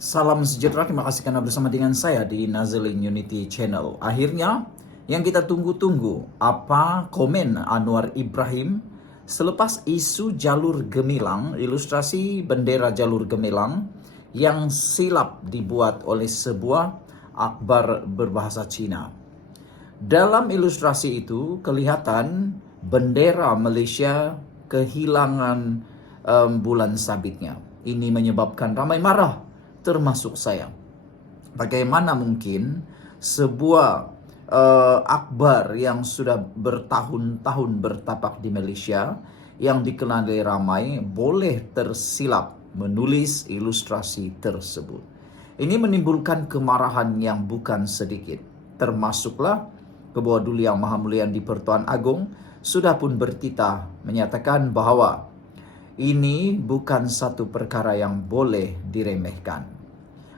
Salam sejahtera, terima kasih karena bersama dengan saya di Nazaling Unity Channel. Akhirnya, yang kita tunggu-tunggu, apa komen Anwar Ibrahim selepas isu jalur gemilang, ilustrasi bendera jalur gemilang yang silap dibuat oleh sebuah akhbar berbahasa Cina. Dalam ilustrasi itu kelihatan bendera Malaysia kehilangan bulan sabitnya. Ini menyebabkan ramai marah, termasuk saya. Bagaimana mungkin sebuah akhbar yang sudah bertahun-tahun bertapak di Malaysia, yang dikenali ramai, boleh tersilap menulis ilustrasi tersebut. Ini menimbulkan kemarahan yang bukan sedikit. Termasuklah Ketua Duli Yang Maha Mulia di Pertuan Agong sudah pun bertitah menyatakan bahawa ini bukan satu perkara yang boleh diremehkan.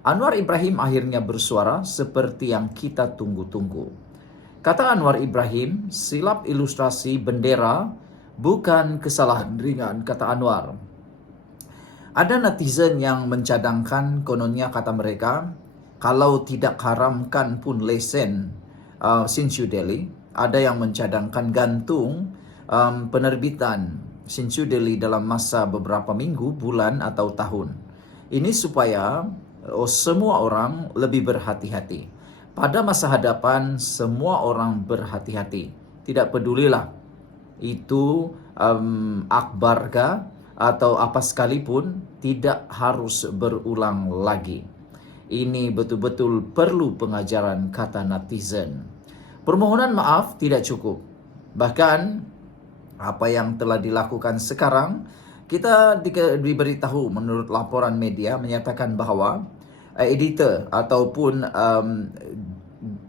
Anwar Ibrahim akhirnya bersuara seperti yang kita tunggu-tunggu. Kata Anwar Ibrahim, silap ilustrasi bendera bukan kesalahan ringan, kata Anwar. Ada netizen yang mencadangkan, kononnya kata mereka, kalau tidak haramkan pun lesen Sinchu Delhi, ada yang mencadangkan gantung penerbitan Sinchu Delhi dalam masa beberapa minggu, bulan atau tahun. Ini supaya semua orang lebih berhati-hati. Pada masa hadapan, semua orang berhati-hati. Tidak pedulilah itu akhbarkah atau apa sekalipun, tidak harus berulang lagi. Ini betul-betul perlu pengajaran, kata netizen. Permohonan maaf tidak cukup. Bahkan apa yang telah dilakukan sekarang, kita diberitahu menurut laporan media menyatakan bahawa editor ataupun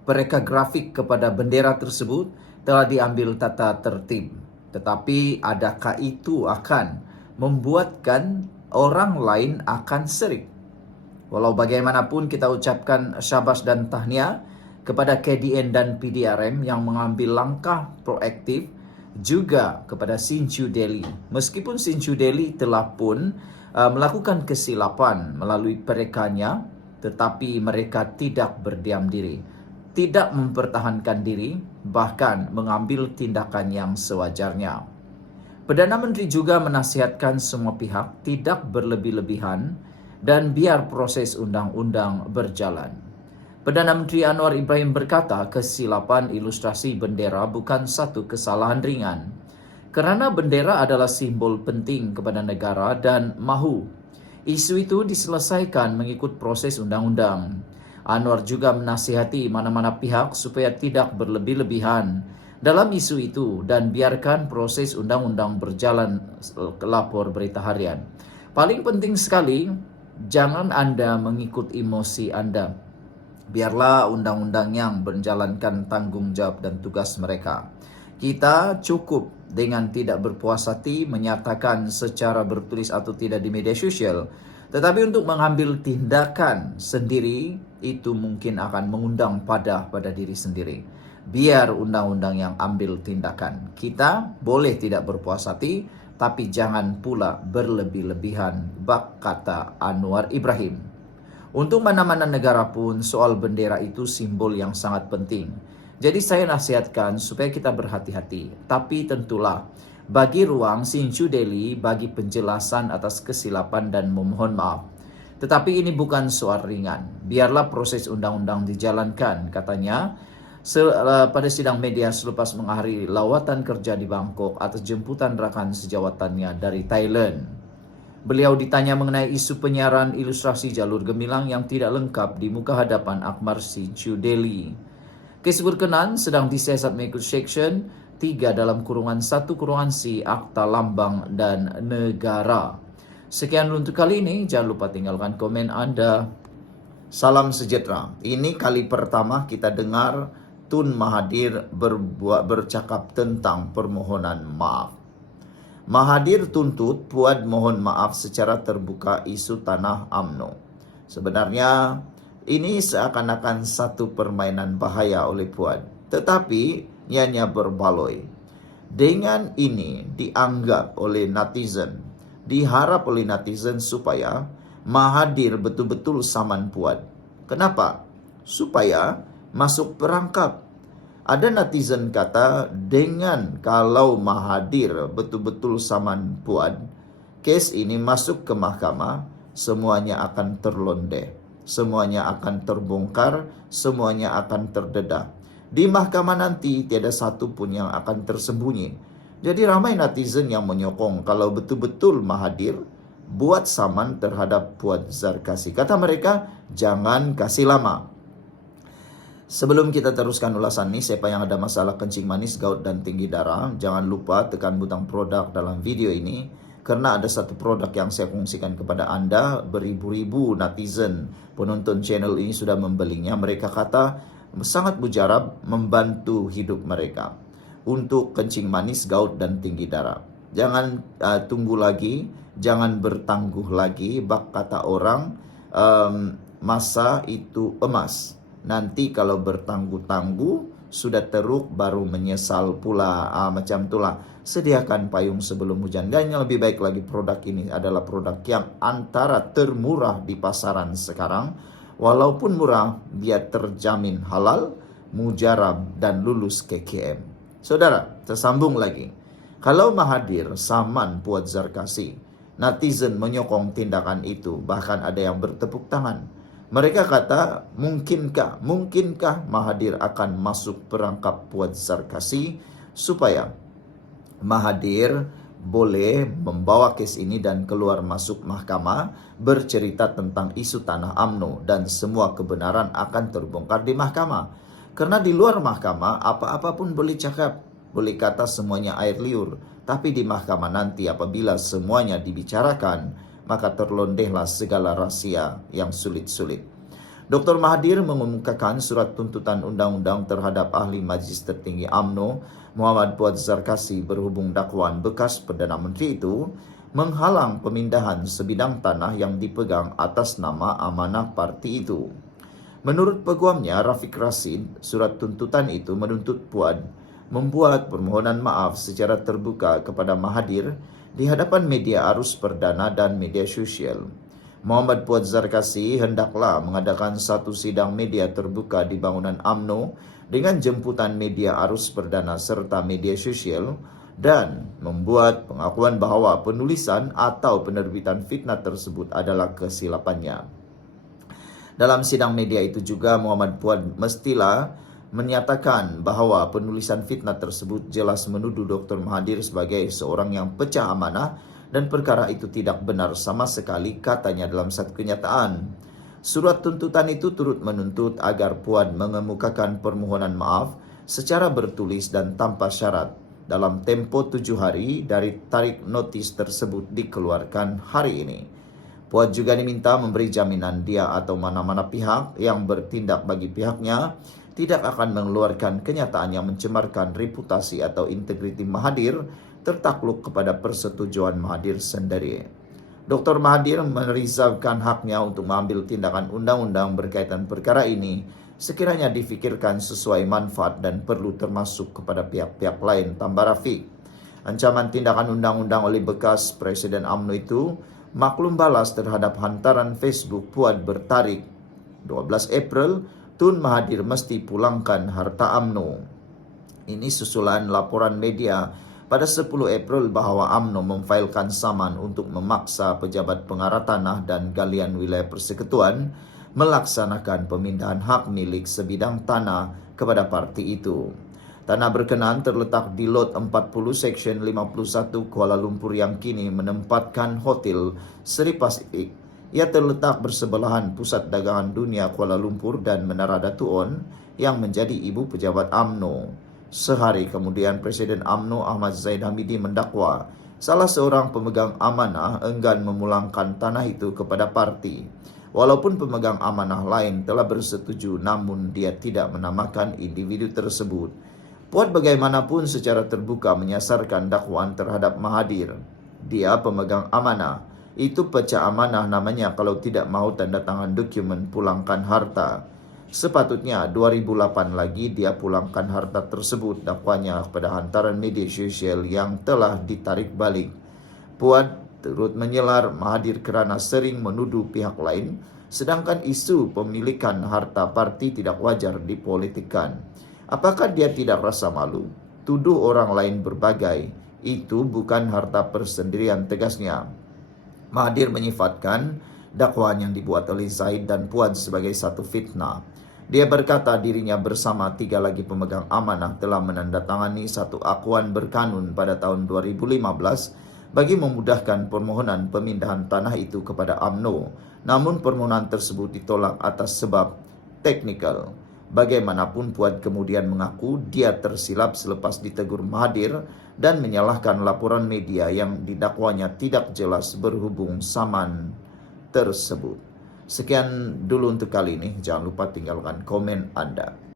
pereka grafik kepada bendera tersebut telah diambil tata tertib. Tetapi adakah itu akan membuatkan orang lain akan serik? Walau bagaimanapun, kita ucapkan syabas dan tahniah kepada KDN dan PDRM yang mengambil langkah proaktif, juga kepada Sinchu Delhi. Meskipun Sinchu Delhi telah pun melakukan kesilapan melalui perekanya, tetapi mereka tidak berdiam diri, tidak mempertahankan diri, bahkan mengambil tindakan yang sewajarnya. Perdana Menteri juga menasihatkan semua pihak tidak berlebih-lebihan dan biar proses undang-undang berjalan. Perdana Menteri Anwar Ibrahim berkata kesilapan ilustrasi bendera bukan satu kesalahan ringan, kerana bendera adalah simbol penting kepada negara dan mahu isu itu diselesaikan mengikut proses undang-undang. Anwar juga menasihati mana-mana pihak supaya tidak berlebih-lebihan dalam isu itu dan biarkan proses undang-undang berjalan, lapor Berita Harian. Paling penting sekali, jangan Anda mengikut emosi Anda. Biarlah undang-undang yang menjalankan tanggungjawab dan tugas mereka. Kita cukup dengan tidak berpuas hati menyatakan secara bertulis atau tidak di media sosial. Tetapi untuk mengambil tindakan sendiri, itu mungkin akan mengundang pada diri sendiri. Biar undang-undang yang ambil tindakan. Kita boleh tidak berpuas hati, tapi jangan pula berlebih-lebihan, kata Anwar Ibrahim. Untuk mana-mana negara pun, soal bendera itu simbol yang sangat penting. Jadi saya nasihatkan supaya kita berhati-hati. Tapi tentulah, bagi ruang Sinchu Delhi bagi penjelasan atas kesilapan dan memohon maaf. Tetapi ini bukan soal ringan. Biarlah proses undang-undang dijalankan, katanya, pada sidang media selepas mengakhiri lawatan kerja di Bangkok atas jemputan rakan sejawatannya dari Thailand. Beliau ditanya mengenai isu penyiaran ilustrasi jalur gemilang yang tidak lengkap di muka hadapan akhbar Sinchu Delhi. Kes berkenaan sedang disiasat mengikut Seksyen 3 dalam kurungan 1 kurungan C Akta Lambang dan Negara. Sekian untuk kali ini. Jangan lupa tinggalkan komen Anda. Salam sejahtera. Ini kali pertama kita dengar Tun Mahathir bercakap tentang permohonan maaf. Mahathir tuntut Puad mohon maaf secara terbuka isu tanah UMNO. Sebenarnya ini seakan-akan satu permainan bahaya oleh Puad, tetapi ianya berbaloi. Dengan ini dianggap oleh netizen, diharap oleh netizen supaya Mahathir betul-betul saman Puad. Kenapa? Supaya masuk perangkap. Ada netizen kata, dengan kalau Mahathir betul-betul saman Puad, kes ini masuk ke mahkamah, semuanya akan terlondeh, semuanya akan terbongkar, semuanya akan terdedah. Di mahkamah nanti tiada satu pun yang akan tersembunyi. Jadi ramai netizen yang menyokong kalau betul-betul Mahathir buat saman terhadap Puad Zarkasi. Kata mereka, jangan kasih lama. Sebelum kita teruskan ulasan ini, siapa yang ada masalah kencing manis, gout dan tinggi darah, jangan lupa tekan butang produk dalam video ini. Karena ada satu produk yang saya kongsikan kepada Anda, beribu-ribu netizen penonton channel ini sudah membelinya. Mereka kata sangat mujarab membantu hidup mereka untuk kencing manis, gout dan tinggi darah. Jangan tunggu lagi, jangan bertangguh lagi. Bak kata orang, masa itu emas. Nanti kalau bertangguh-tangguh sudah teruk baru menyesal pula. Macam itulah. Sediakan payung sebelum hujan. Dan yang lebih baik lagi, produk ini adalah produk yang antara termurah di pasaran sekarang. Walaupun murah, dia terjamin halal, mujarab dan lulus KKM. Saudara, tersambung lagi. Kalau Mahathir saman Puad Zarkasi, netizen menyokong tindakan itu. Bahkan ada yang bertepuk tangan. Mereka kata, mungkinkah Mahathir akan masuk perangkap Puad Zarkasi supaya Mahathir boleh membawa kes ini dan keluar masuk mahkamah, bercerita tentang isu tanah UMNO dan semua kebenaran akan terbongkar di mahkamah. Karena di luar mahkamah, apa-apa pun boleh cakap, boleh kata semuanya air liur. Tapi di mahkamah nanti apabila semuanya dibicarakan, maka terlondehlah segala rahasia yang sulit-sulit. Dr. Mahathir mengemukakan surat tuntutan undang-undang terhadap ahli Majlis Tertinggi UMNO, Muhammad Puad Zarkasi, berhubung dakwaan bekas Perdana Menteri itu menghalang pemindahan sebidang tanah yang dipegang atas nama amanah parti itu. Menurut peguamnya Rafiq Rashid, surat tuntutan itu menuntut Puad membuat permohonan maaf secara terbuka kepada Mahathir di hadapan media arus perdana dan media sosial. Muhammad Puad Zarkasi hendaklah mengadakan satu sidang media terbuka di bangunan UMNO dengan jemputan media arus perdana serta media sosial dan membuat pengakuan bahawa penulisan atau penerbitan fitnah tersebut adalah kesilapannya. Dalam sidang media itu juga Muhammad Puad mestilah menyatakan bahawa penulisan fitnah tersebut jelas menuduh Dr. Mahathir sebagai seorang yang pecah amanah dan perkara itu tidak benar sama sekali, katanya dalam satu kenyataan. Surat tuntutan itu turut menuntut agar Puad mengemukakan permohonan maaf secara bertulis dan tanpa syarat dalam tempo 7 hari dari tarik notis tersebut dikeluarkan hari ini. Puad juga diminta memberi jaminan dia atau mana-mana pihak yang bertindak bagi pihaknya tidak akan mengeluarkan kenyataan yang mencemarkan reputasi atau integriti Mahathir tertakluk kepada persetujuan Mahathir sendiri. Dr. Mahathir mereservkan haknya untuk mengambil tindakan undang-undang berkaitan perkara ini sekiranya difikirkan sesuai manfaat dan perlu termasuk kepada pihak-pihak lain, tambah Rafiq. Ancaman tindakan undang-undang oleh bekas Presiden UMNO itu maklum balas terhadap hantaran Facebook Puad bertarik 12 April, Tun Mahathir mesti pulangkan harta UMNO. Ini susulan laporan media pada 10 April bahawa UMNO memfailkan saman untuk memaksa pejabat pengarah tanah dan galian wilayah persekutuan melaksanakan pemindahan hak milik sebidang tanah kepada parti itu. Tanah berkenaan terletak di Lot 40 Seksyen 51 Kuala Lumpur yang kini menempatkan Hotel Seri Pasifik. Ia terletak bersebelahan Pusat Dagangan Dunia Kuala Lumpur dan Menara Datu On yang menjadi ibu pejabat UMNO. Sehari kemudian Presiden UMNO Ahmad Zahid Hamidi mendakwa salah seorang pemegang amanah enggan memulangkan tanah itu kepada parti. Walaupun pemegang amanah lain telah bersetuju, namun dia tidak menamakan individu tersebut. Puad bagaimanapun secara terbuka menyasarkan dakwaan terhadap Mahathir. Dia pemegang amanah. Itu pecah amanah namanya kalau tidak mahu tanda tangan dokumen pulangkan harta. Sepatutnya 2008 lagi dia pulangkan harta tersebut, dakwanya kepada hantaran media sosial yang telah ditarik balik. Puad turut menyelar Mahathir kerana sering menuduh pihak lain, sedangkan isu pemilikan harta parti tidak wajar dipolitikkan. Apakah dia tidak rasa malu? Tuduh orang lain berbagai, itu bukan harta persendirian, tegasnya. Mahathir menyifatkan dakwaan yang dibuat oleh Zaid dan Puan sebagai satu fitnah. Dia berkata dirinya bersama 3 lagi pemegang amanah telah menandatangani satu akuan berkanun pada tahun 2015 bagi memudahkan permohonan pemindahan tanah itu kepada UMNO. Namun permohonan tersebut ditolak atas sebab teknikal. Bagaimanapun Puan kemudian mengaku dia tersilap selepas ditegur Mahathir dan menyalahkan laporan media yang didakwanya tidak jelas berhubung saman tersebut. Sekian dulu untuk kali ini. Jangan lupa tinggalkan komen Anda.